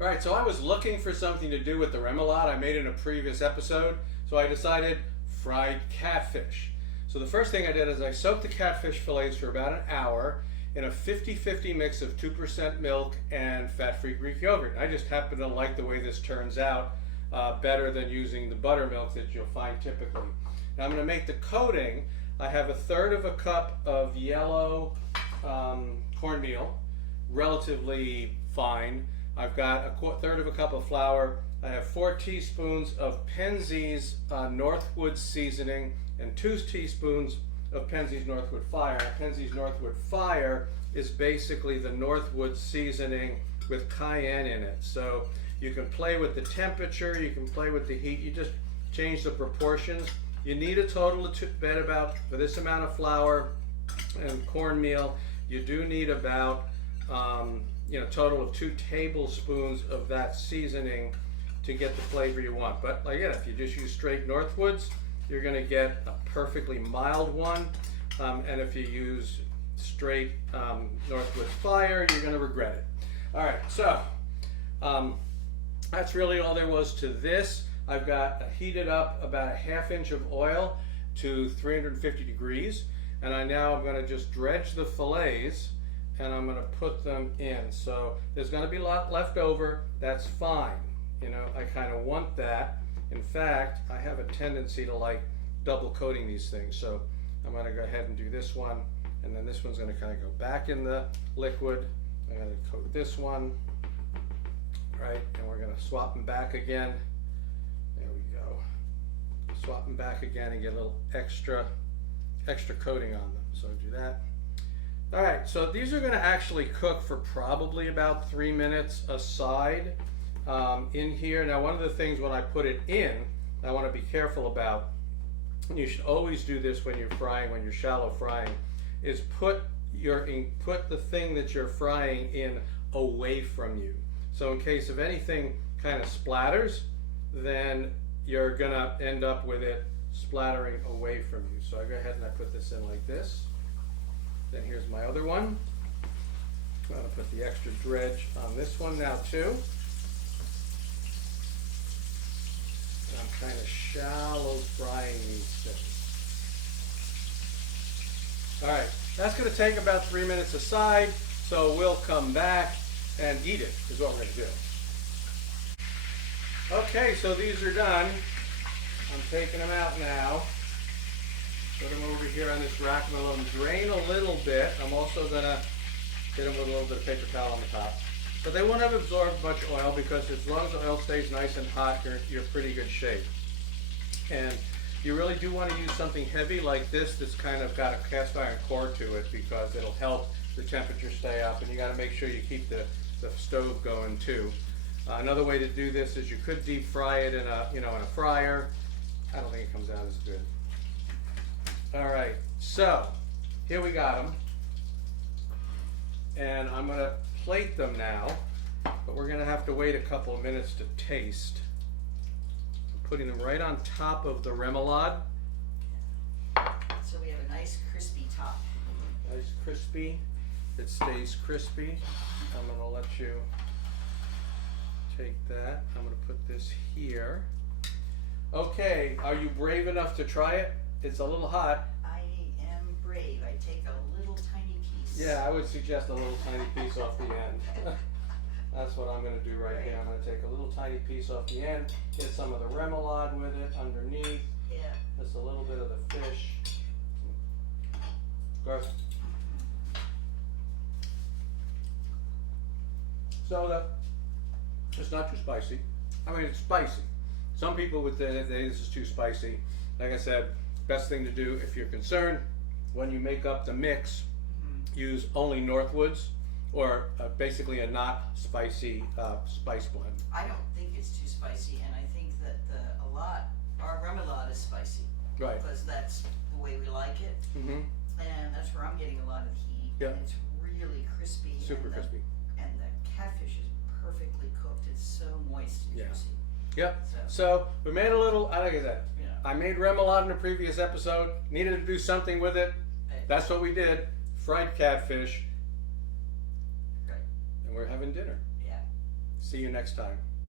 All right, so I was looking for something to do with the remoulade I made in a previous episode, so I decided fried catfish. So the first thing I did is I soaked the catfish fillets for about an hour in a 50-50 mix of 2% milk and fat-free Greek yogurt. I just happen to like the way this turns out better than using the buttermilk that you'll find typically. Now I'm going to make the coating. I have 1/3 of a cup of yellow cornmeal, relatively fine. I've got 1/4 of a cup of flour. I have 4 teaspoons of Penzeys Northwood seasoning and 2 teaspoons of Penzeys Northwood Fire. Penzeys Northwood Fire is basically the Northwood seasoning with cayenne in it. So you can play with the temperature, you can play with the heat, you just change the proportions. You need a total of for this amount of flour and cornmeal, you do need about total of 2 tablespoons of that seasoning to get the flavor you want. But again, if you just use straight Northwoods, you're going to get a perfectly mild one. And if you use straight Northwood Fire, you're going to regret it. All right, so that's really all there was to this. I've got heated up about 1/2 inch of oil to 350 degrees. And I'm going to just dredge the fillets and I'm going to put them in. So there's going to be a lot left over. That's fine. I kind of want that. In fact, I have a tendency to like double coating these things. So I'm going to go ahead and do this one, and then this one's going to kind of go back in the liquid. I'm going to coat this one, right? And we're going to swap them back again. There we go. Swap them back again and get a little extra coating on them. So do that. All right, so these are going to actually cook for probably about 3 minutes aside in here. Now, one of the things when I put it in, I want to be careful about, and you should always do this when you're frying, when you're shallow frying, is put the thing that you're frying in away from you. So in case of anything kind of splatters, then you're going to end up with it splattering away from you. So I go ahead and I put this in like this. Then here's my other one. I'm going to put the extra dredge on this one now too. And I'm kind of shallow frying these things. All right, that's going to take about 3 minutes aside, so we'll come back and eat it, is what we're going to do. Okay, so these are done. I'm taking them out now. Put them over here on this rack. I'm going to let them drain a little bit. I'm also going to hit them with a little bit of paper towel on the top. But they won't have absorbed much oil because as long as the oil stays nice and hot, you're pretty good shape. And you really do want to use something heavy like this that's kind of got a cast iron core to it because it'll help the temperature stay up. And you got to make sure you keep the stove going too. Another way to do this is you could deep fry it in a fryer. I don't think it comes out as good. All right, so here we got them, and I'm going to plate them now, but we're going to have to wait a couple of minutes to taste. I'm putting them right on top of the remoulade. So we have a nice crispy top. Nice crispy. It stays crispy. I'm going to let you take that. I'm going to put this here. Okay, are you brave enough to try it? It's a little hot. I am brave. I take a little tiny piece. Yeah, I would suggest a little tiny piece off the end. That's what I'm going to do right here. I'm going to take a little tiny piece off the end, get some of the remoulade with it underneath. Yeah. Just a little bit of the fish. Garth. So it's not too spicy. I mean, it's spicy. Some people would say this is too spicy. Like I said, best thing to do if you're concerned, when you make up the mix, use only Northwoods or basically a not spicy spice blend. I don't think it's too spicy, and I think that our remoulade is spicy. Right. Because that's the way we like it. Mm-hmm. And that's where I'm getting a lot of heat. Yeah. And it's really crispy. Super crispy. And the catfish is perfectly cooked. It's so moist and juicy. Yep. So we made a little, like I said, Yeah. I made remoulade in a previous episode. Needed to do something with it. That's what we did. Fried catfish. Right. And we're having dinner. Yeah. See you next time.